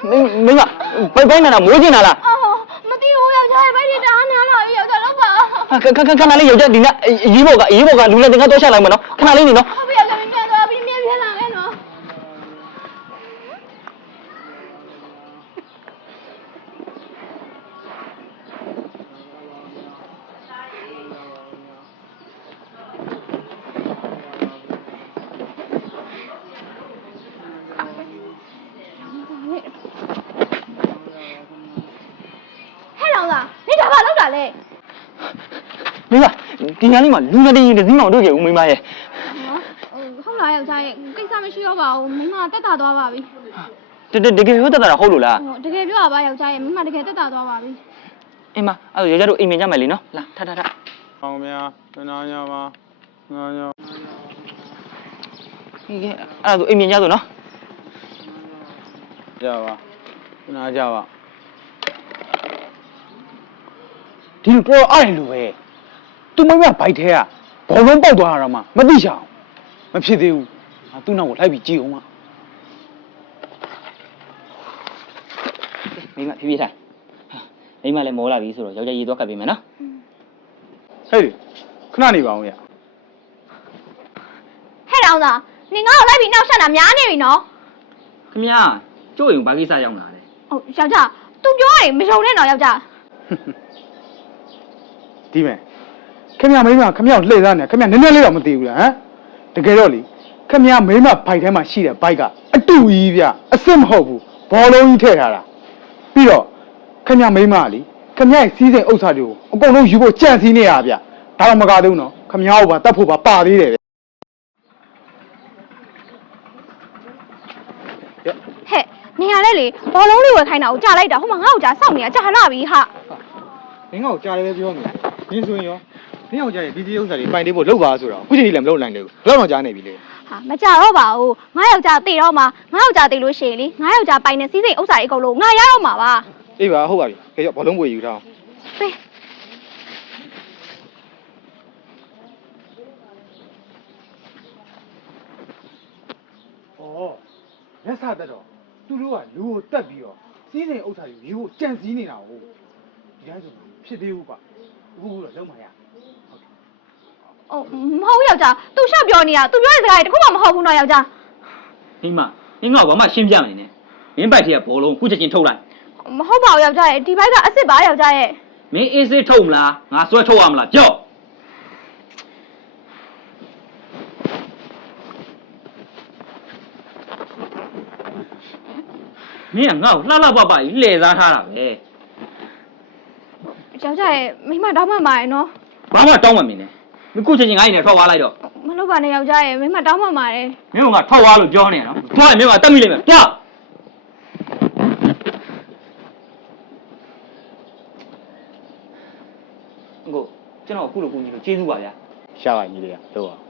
မင်းကဘိုင်းနေတာမိုးကျင်လာလားမသိဘူးယောက်ျားရဲ့ဘိုက်တွေတအားများလာပြီယောက်ျားလောက်ပါခဏလေးယောက်ျားဒီနေ့အရေးပေါ်ကလူလည်းတင်ကားတော့ချလိုက်မယ်နော်ခဏလေးနေနော်ဟုတ်ပြီယောက်ျားမြန်သွားပြီးမြန်လာမယ်နော်မင်းကဒီညလေးမှာလူနဲ့တင်းရင်ဒီမောင်တို့ခဲ့ဦးမိမရဲ့ဟုတ်လားယောက်ျားရဲ့ကိစ္စမရှိတော့ပါဘူးမိမတက်တာသွားပါပြီတကယ်ဟုတ်တက်တာဟုတ်လို့လားတကယ်ပြောပါယောက်ျားရဲ့မိမတကယ်တက်တာသွားပါပြီအိမ်မအဲ့ဒါယောက်ျားတို့အိမ်မြင်ကြမယ်လीနော်လာထအောင်ဗျာတနာညပါနာညဒီကအဲ့ဒါဆိုအိမ်မြင်ကြဆိုနော်ကြပါတနာကြပါဒီလိုတော့အဲ့လိုပဲသူမမဘိုက်ထဲကဘောလုံးပေါက်သွားတာမှမသိချအောင်မဖြစ်သေးဘူးသူ့နောက်ကိုလိုက်ပြီးကြည့်အောင်မမိမဖြည်းထိုင်မိမလည်းမောလာပြီဆိုတော့ယောက်ျားရေသွားကပ်ပေးမယ်နော်ဟဲ့ခဏနေပါအောင်ရဟဲ့တောင်းသားနင်ငါ့ကိုလိုက်ပြီးနောက်ဆက်တာများနေပြီနော်ခင်ဗျာကျို့ရင်ဘာကိစ္စရောက်လာလဲဟုတ်ယောက်ျား तू ပြောရင်မယုံနဲ့တော့ယောက်ျားဒီမဲ့ခင်ဗျာမိမခင်ဗျာကိုလှည့်သားနေခင်ဗျာနည်းနည်းလေးတော့မသိဘူးလားဟမ်တကယ်တော့လေခင်ဗျာမိမဘိုက်ထဲမှာရှိတဲ့ဘိုက်ကအတူကြီးဗျအစ်စ်မဟုတ်ဘူးဘောလုံးကြီးထည့်ထားတာပြီးတော့ခင်ဗျာမိမလေခင်ဗျာရဲ့စီးစိမ်ဥစ္စာတွေကိုအကုန်လုံးယူဖို့ကြံစည်နေရဗျဒါတော့မကားသေးဘူးနော်ခင်ဗျာကိုပါတတ်ဖို့ပါသေးတယ်ဗျဟဲ့နေရလဲလေဘောလုံးလေးဝယ်ခိုင်းတာကိုကြားလိုက်တာဟိုမှာငါ့ကိုကြားစောင့်နေတာကြားလာပြီဟာမင်းကကြားတယ်ပဲပြောနေမင်းဆိုရင်ရောမင်းအောင်ကြားရဲ့ဒီဥစ္စာတွေပိုင်လေးဖို့လောက်ပါဆိုတော့ခုချိန်ကြီးလည်းမလုပ်နိုင်သေးဘူးဘယ်တော့မှကြားနေပြီလေဟာမကြတော့ပါဘူးငါယောက်ျားတေတော့မှငါယောက်ျားတေလို့ရှိရင်လေငါယောက်ျားပိုင်နေစီးစိမ်ဥစ္စာတွေအကုန်လုံးငါရတော့မှာပါအေးပါဟုတ်ပါပြီခေကြောဘောလုံးပွေယူထားအောင်လက်စားတက်တော့သူတို့ကလူကိုတက်ပြီးတော့စီးစိမ်ဥစ္စာတွေယူဖို့ကြံစည်နေတာဟုတ်ဒီတိုင်းဆိုဖြစ်သေးဘူးကွာအခုတော့လုံးမရဟုတ်မဟုတ်ယောက်ျား तू ရှော့ပြောနေတာ तू ပြောတဲ့စကားတွေတခုမှမဟုတ်ဘူးနော်ယောက်ျားမိမငါ့ကိုဘာမှရှင်းပြမနေနဲ့မင်းဘိုက်ထဲကဘောလုံးခုချက်ချင်းထုတ်လိုက်မဟုတ်ပါဘူးယောက်ျားရဲ့ဒီဘိုက်ကအစ်စ်ပါယောက်ျားရဲ့မင်းအေးစေးထုတ်မလားငါဆွဲထုတ်ရမလားပြောမင်းကငါ့ကိုလှလှပပကြီးလှည့်စားထားတာပဲယောက်ျားရဲ့မိမတောင်းမှမှာရယ်နော်ဘာမှတောင်းမှမင်းနဲ့မခုချင်းချင်းငါ့ရင်နဲ့ထွက်သွားလိုက်တော့မလုပ်ပါနဲ့ယောက်ျားရဲ့မိမတောင်းမှမှာရယ်မင်းကထွက်သွားလို့ပြောနေရနော်ထွက်ရင်မင်းကတတ်မိလိမ့်မယ်ပြောကိုကျွန်တော်အခုလိုကူညီလို့ကျေးဇူးပါဗျာရှာပါညီလေးကတော့